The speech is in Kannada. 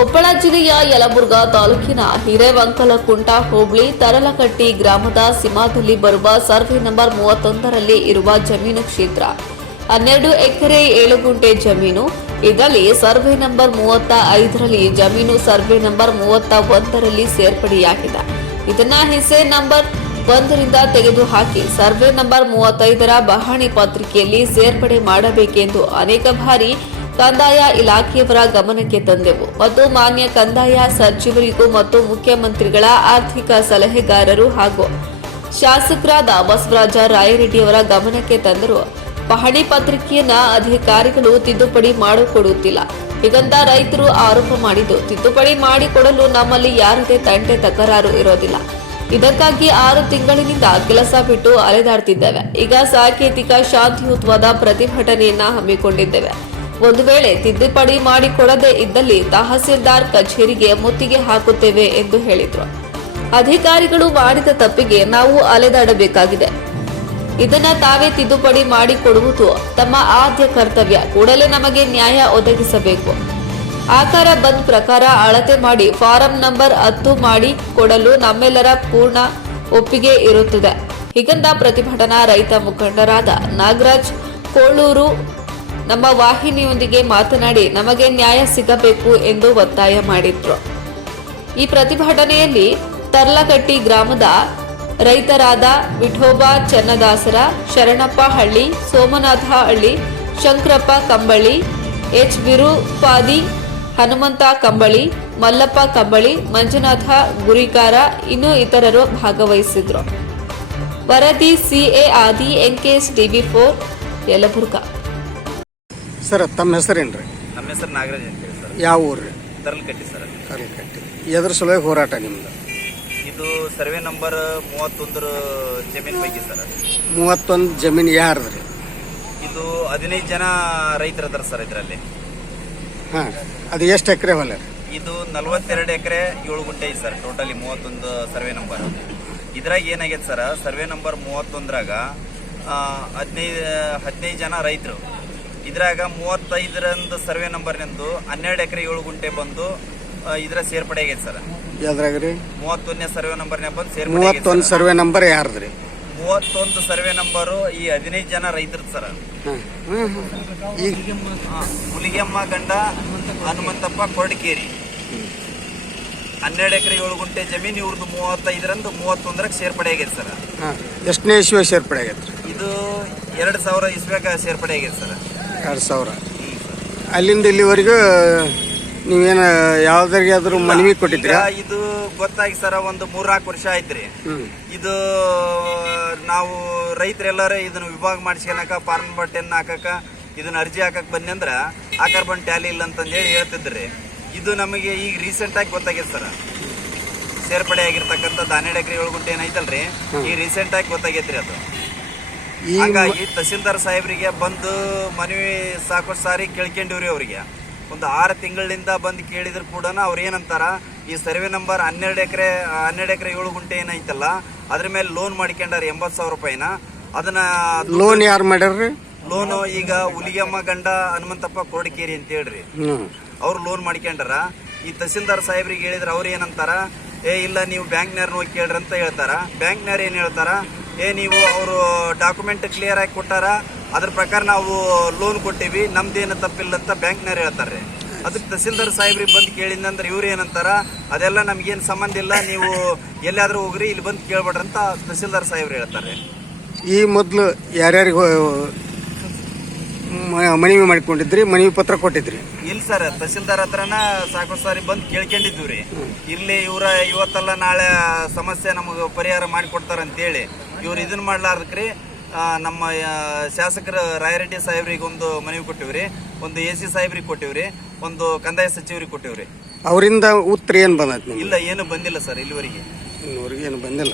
ಕೊಪ್ಪಳ ಜಿಲ್ಲೆಯ ಯಲಬುರ್ಗಾ ತಾಲೂಕಿನ ಹಿರೇವಂಕಲಕುಂಟ ಹೋಬಳಿ ತರಲಕಟ್ಟಿ ಗ್ರಾಮದ ಸೀಮಾದಲ್ಲಿ ಬರುವ ಸರ್ವೆ ನಂಬರ್ ಮೂವತ್ತೊಂದರಲ್ಲಿ ಇರುವ ಜಮೀನು ಕ್ಷೇತ್ರ. ಹನ್ನೆರಡು ಎಕರೆ ಏಳು ಗುಂಟೆ ಜಮೀನು. ಇದರಲ್ಲಿ ಸರ್ವೆ ನಂಬರ್ ಮೂವತ್ತ ಐದರಲ್ಲಿ ಜಮೀನು, ಸರ್ವೆ ನಂಬರ್ ಮೂವತ್ತ ಒಂದರಲ್ಲಿ ಸೇರ್ಪಡೆಯಾಗಿದೆ. ಇದನ್ನ ಹೆಸೆ ನಂಬರ್ ಒಂದರಿಂದ ತೆಗೆದುಹಾಕಿ ಸರ್ವೆ ನಂಬರ್ ಮೂವತ್ತೈದರ ಬಹಾಣಿ ಪತ್ರಿಕೆಯಲ್ಲಿ ಸೇರ್ಪಡೆ ಮಾಡಬೇಕೆಂದು ಅನೇಕ ಬಾರಿ ಕಂದಾಯ ಇಲಾಖೆಯವರ ಗಮನಕ್ಕೆ ತಂದೆವು. ಮತ್ತು ಮಾನ್ಯ ಕಂದಾಯ ಸಚಿವರಿಗೂ ಮತ್ತು ಮುಖ್ಯಮಂತ್ರಿಗಳ ಆರ್ಥಿಕ ಸಲಹೆಗಾರರು ಹಾಗೂ ಶಾಸಕರಾದ ಬಸವರಾಜ ರಾಯರೆಡ್ಡಿಯವರ ಗಮನಕ್ಕೆ ತಂದರು. ಪಹಣಿ ಪತ್ರಿಕೆಯನ್ನ ಅಧಿಕಾರಿಗಳು ತಿದ್ದುಪಡಿ ಮಾಡಿಕೊಡುತ್ತಿಲ್ಲ. ಹೀಗಂತ ರೈತರು ಆರೋಪ ಮಾಡಿದ್ದು, ತಿದ್ದುಪಡಿ ಮಾಡಿಕೊಡಲು ನಮ್ಮಲ್ಲಿ ಯಾರದೇ ತಂಟೆ ತಕರಾರು ಇರೋದಿಲ್ಲ. ಇದಕ್ಕಾಗಿ ಆರು ತಿಂಗಳಿನಿಂದ ಕೆಲಸ ಬಿಟ್ಟು ಅಲೆದಾಡ್ತಿದ್ದೇವೆ. ಈಗ ಸಾಂಕೇತಿಕ ಶಾಂತಿಯುತವಾದ ಪ್ರತಿಭಟನೆಯನ್ನ ಹಮ್ಮಿಕೊಂಡಿದ್ದೇವೆ. ಒಂದು ವೇಳೆ ತಿದ್ದುಪಡಿ ಮಾಡಿಕೊಡದೇ ಇದ್ದಲ್ಲಿ ತಹಸೀಲ್ದಾರ್ ಕಚೇರಿಗೆ ಮುತ್ತಿಗೆ ಹಾಕುತ್ತೇವೆ ಎಂದು ಹೇಳಿದರು. ಅಧಿಕಾರಿಗಳು ಮಾಡಿದ ತಪ್ಪಿಗೆ ನಾವು ಅಲೆದಾಡಬೇಕಾಗಿದೆ. ಇದನ್ನ ತಾವೇ ತಿದ್ದುಪಡಿ ಮಾಡಿಕೊಡುವುದು ತಮ್ಮ ಆದ್ಯ ಕರ್ತವ್ಯ. ಕೂಡಲೇ ನಮಗೆ ನ್ಯಾಯ ಒದಗಿಸಬೇಕು. ಆಕಾರ ಬಂದ್ ಪ್ರಕಾರ ಅಳತೆ ಮಾಡಿ ಫಾರಂ ನಂಬರ್ ಹತ್ತು ಮಾಡಿ ಕೊಡಲು ನಮ್ಮೆಲ್ಲರ ಪೂರ್ಣ ಒಪ್ಪಿಗೆ ಇರುತ್ತದೆ. ಹೀಗಂತ ಪ್ರತಿಭಟನಾ ರೈತ ಮುಖಂಡರಾದ ನಾಗರಾಜ್, ಕೋಳೂರು ನಮ್ಮ ವಾಹಿನಿಯೊಂದಿಗೆ ಮಾತನಾಡಿ ನಮಗೆ ನ್ಯಾಯ ಸಿಗಬೇಕು ಎಂದು ಒತ್ತಾಯ ಮಾಡಿದ್ರು. ಈ ಪ್ರತಿಭಟನೆಯಲ್ಲಿ ತರ್ಲಕಟ್ಟಿ ಗ್ರಾಮದ ರೈತರಾದ ವಿಠೋಬಾ ಚನ್ನದಾಸರ, ಶರಣಪ್ಪ ಹಳ್ಳಿ, ಸೋಮನಾಥ ಹಳ್ಳಿ, ಶಂಕರಪ್ಪ ಕಂಬಳಿ, ಎಚ್ ವಿರುಪಾದಿ, ಹನುಮಂತ ಕಂಬಳಿ, ಮಲ್ಲಪ್ಪ ಕಂಬಳಿ, ಮಂಜುನಾಥ ಗುರಿಕಾರ ಇನ್ನೂ ಇತರರು ಭಾಗವಹಿಸಿದ್ರು. ವರದಿ C A Adi N K S D B four, Yelburga. Sir ತಮ್ಮ ಹೆಸರೇನ್ರಿ? ನಮ್ಮ ಹೆಸರು ನಾಗರಾಜ್ ಅಂತೇಳಿ ಸರ್. ಯಾವ ರೀ? ತರಲ್ಕಟ್ಟಿ ಸರ್ ತರಲ್ಕಟ್ಟಿ. ಎದ್ರ ಸಲುವಾಗಿ ಹೋರಾಟ ನಿಮ್ದು? ಇದು ಸರ್ವೆ ನಂಬರ್ ಮೂವತ್ತೊಂದರ ಜಮೀನ್ ಬಗ್ಗೆ ಸರ್. ಮೂವತ್ತೊಂದು ಜಮೀನು ರೀ? ಇದು ಹದಿನೈದು ಜನ ರೈತರ ಅದಾರ ಸರ್ ಇದರಲ್ಲಿ. ಹಾಂ ಅದು ಎಷ್ಟು ಎಕರೆ ಹೊಲ ರೀ? ಇದು ನಲವತ್ತೆರಡು ಎಕರೆ ಏಳು ಗುಂಟೆ ಐತೆ ಸರ್ ಟೋಟಲಿ ಮೂವತ್ತೊಂದು ಸರ್ವೆ ನಂಬರ್. ಇದ್ರಾಗ ಏನಾಗೈತೆ ಸರ್ ಸರ್ವೆ ನಂಬರ್ ಮೂವತ್ತೊಂದರಾಗ ಹದಿನೈದು ಹದಿನೈದು ಜನ ರೈತರು ಇದ್ರಾಗ ಮೂವತ್ತೈದರಂದು ಸರ್ವೆ ನಂಬರ್ನಿಂದು ಹನ್ನೆರಡು ಎಕರೆ ಏಳು ಗುಂಟೆ ಬಂದು ಇದ್ರ ಸೇರ್ಪಡೆ ಆಗೈತೆ ಸರ್. ಯಾವ್ದ್ರಾಗ ರೀ? ಮೂವತ್ತೊಂದನೇ ಸರ್ವೆ ನಂಬರ್ ಬಂದು ಸೇರ್ಪಡೆ ಆಗೈತೆ ಮೂವತ್ತೊಂದು ಸರ್ವೆ ನಂಬರ್ ಯಾರ್ದ್ರಿ? ಮೂವತ್ತೊಂದು ಸರ್ವೆ ನಂಬರು ಈ ಹದಿನೈದು ಜನ ರೈತರ ಸರ್. ಈಗ ಹುಲಿಗೆಮ್ಮ ಗಂಡ ಹನುಮಂತಪ್ಪ ಕೊರಟಕೇರಿ ಹನ್ನೆರಡು ಎಕರೆ ಏಳು ಗುಂಟೆ ಜಮೀನು ಇವ್ರದ್ದು ಮೂವತ್ತೈದರಂದು ಮೂವತ್ತೊಂದರಕ್ಕೆ ಸೇರ್ಪಡೆ ಆಗೈತೆ ಸರ್. ಎಷ್ಟನೇ ಇಸ್ವಿ ಸೇರ್ಪಡೆ ಆಗೈತೆ? ಇದು ಎರಡು ಸಾವಿರ ಇಸ್ವ್ಯಾಗ ಸೇರ್ಪಡೆ ಆಗೈತೆ ಸರ್. ಎರಡು ಸಾವಿರ. ಅಲ್ಲಿಂದ ಇಲ್ಲಿವರೆಗೂ ನೀವೇನು ಯಾವ್ದಾರಿಗಾದ್ರೂ ಮನವಿ ಕೊಟ್ಟಿದ್ರಿ ಈಗ ಇದು ಗೊತ್ತಾಗಿ ಸರ ಒಂದು ಮೂರ್ನಾಲ್ಕು ವರ್ಷ ಆಯ್ತ್ರಿ. ಇದು ನಾವು ರೈತರೆಲ್ಲರೂ ಇದನ್ನ ವಿಭಾಗ ಮಾಡಿಸ್ಕೊಳಕ ಫಾರ್ಮ್ ಬಟ್ಟೆನ್ನ ಹಾಕಕ ಇದನ್ನ ಅರ್ಜಿ ಹಾಕಕ್ ಬನ್ನಿ ಅಂದ್ರ ಆಕಾರ ಬಂದ್ ಟ್ಯಾಲಿ ಇಲ್ಲ ಅಂತಂದು ಹೇಳಿ ಹೇಳ್ತಿದ್ರಿ. ಇದು ನಮಗೆ ಈಗ ರೀಸೆಂಟ್ ಆಗಿ ಗೊತ್ತಾಗಿದೆ ಸರ್. ಸೇರ್ಪಡೆ ಆಗಿರ್ತಕ್ಕಂಥ ಹನ್ನೆರಡು ಎಕರೆ ಏಳು ಗುಂಟೆ ಏನೈತಲ್ರಿ ಈಗ ರೀಸೆಂಟ್ ಆಗಿ ಗೊತ್ತಾಗೈತ್ರಿ ಅದು. ಹಾಗಾಗಿ ತಹಸೀಲ್ದಾರ್ ಸಾಹೇಬ್ರಿಗೆ ಬಂದು ಮನವಿ ಸಾಕಷ್ಟು ಸಾರಿ ಕೇಳ್ಕೊಂಡಿವ್ರಿ ಅವರಿಗೆ. ಒಂದು ಆರು ತಿಂಗಳಿಂದ ಬಂದು ಕೇಳಿದ್ರು ಕೂಡ ಅವ್ರು ಏನಂತಾರ ಈ ಸರ್ವೆ ನಂಬರ್ ಹನ್ನೆರಡು ಎಕರೆ ಹನ್ನೆರಡು ಎಕರೆ ಏಳು ಗುಂಟೆ ಏನೈತಲ್ಲ ಅದ್ರ ಮೇಲೆ ಲೋನ್ ಮಾಡ್ಕೊಂಡಾರ ಎಂಬತ್ತು ಸಾವಿರ ರೂಪಾಯಿನ. ಅದನ್ನ ಲೋನ್ ಯಾರು ಮಾಡ್ಯಾರ್ರಿ? ಲೋನು ಈಗ ಹುಲಿಗೆಮ್ಮ ಗಂಡ ಹನುಮಂತಪ್ಪ ಕೊರಡಕೇರಿ ಅಂತ ಹೇಳ್ರಿ. ಅವ್ರು ಲೋನ್ ಮಾಡ್ಕೊಂಡಾರ. ಈ ತಹಸೀಲ್ದಾರ್ ಸಾಹೇಬ್ರಿಗೆ ಹೇಳಿದ್ರೆ ಅವ್ರು ಏನಂತಾರ ಏ ಇಲ್ಲ ನೀವು ಬ್ಯಾಂಕ್ನವ್ರನ್ನ ಹೋಗಿ ಕೇಳ್ರಿ ಅಂತ ಹೇಳ್ತಾರ. ಬ್ಯಾಂಕ್ನವ್ರು ಏನು ಹೇಳ್ತಾರ ಏ ನೀವು ಅವರು ಡಾಕ್ಯುಮೆಂಟ್ ಕ್ಲಿಯರ್ ಆಗಿ ಕೊಟ್ಟಾರ ಅದ್ರ ಪ್ರಕಾರ ನಾವು ಲೋನ್ ಕೊಟ್ಟಿವಿ ನಮ್ದೇನು ತಪ್ಪಿಲ್ಲ ಅಂತ ಬ್ಯಾಂಕ್ನವ್ರು ಹೇಳ್ತಾರೆ. ಅದಕ್ಕೆ ತಹಸೀಲ್ದಾರ್ ಸಾಹೇಬ್ರಿಗೆ ಬಂದು ಕೇಳಿದ್ನಂದ್ರೆ ಇವ್ರು ಏನಂತಾರ ಅದೆಲ್ಲ ನಮ್ಗೇನು ಸಂಬಂಧ ಇಲ್ಲ ನೀವು ಎಲ್ಲಾದರೂ ಹೋಗ್ರಿ ಇಲ್ಲಿ ಬಂದು ಕೇಳ್ಬೇಡ್ರಿ ಅಂತ ತಹಸೀಲ್ದಾರ್ ಸಾಹೇಬ್ರು ಹೇಳ್ತಾರೆ. ಈ ಮೊದಲು ಯಾರ್ಯಾರಿಗೆ ಮನವಿ ಮಾಡಿಕೊಂಡಿದ್ರಿ ಮನವಿ ಪತ್ರ ಕೊಟ್ಟಿದ್ರಿ? ಇಲ್ಲ ಸರ್ ತಹಸೀಲ್ದಾರ್ ಹತ್ರನ ಸಾಕು ಸಾರಿ ಬಂದು ಕೇಳ್ಕೊಂಡಿದ್ವಿ ರೀ ಇಲ್ಲಿ ಇವರ ಇವತ್ತಲ್ಲ ನಾಳೆ ಸಮಸ್ಯೆ ನಮಗೆ ಪರಿಹಾರ ಮಾಡಿಕೊಡ್ತಾರ ಅಂತೇಳಿ ಇವ್ರು ಇದನ್ನ ಮಾಡ್ಲಾರ್ದಕ್ರಿ ನಮ್ಮ ಶಾಸಕರ ರಾಯರೆಡ್ಡಿ ಸಾಹೇಬ್ರಿಗೆ ಒಂದು ಮನವಿ ಕೊಟ್ಟಿವ್ರಿ ಒಂದು ಎ ಸಿ ಸಾಹೇಬ್ರಿಗೆ ಕೊಟ್ಟಿವ್ರಿ ಒಂದು ಕಂದಾಯ ಸಚಿವರಿಗೆ ಕೊಟ್ಟಿವ್ರಿ. ಅವರಿಂದ ಉತ್ತರ ಏನು ಬಂದೈತೆ ಇಲ್ಲ ಏನು ಬಂದಿಲ್ಲ ಸರ್ ಇಲ್ಲಿವರೆಗೆ. ಇಲ್ಲಿವರೆಗೆ ಏನು ಬಂದಿಲ್ಲ.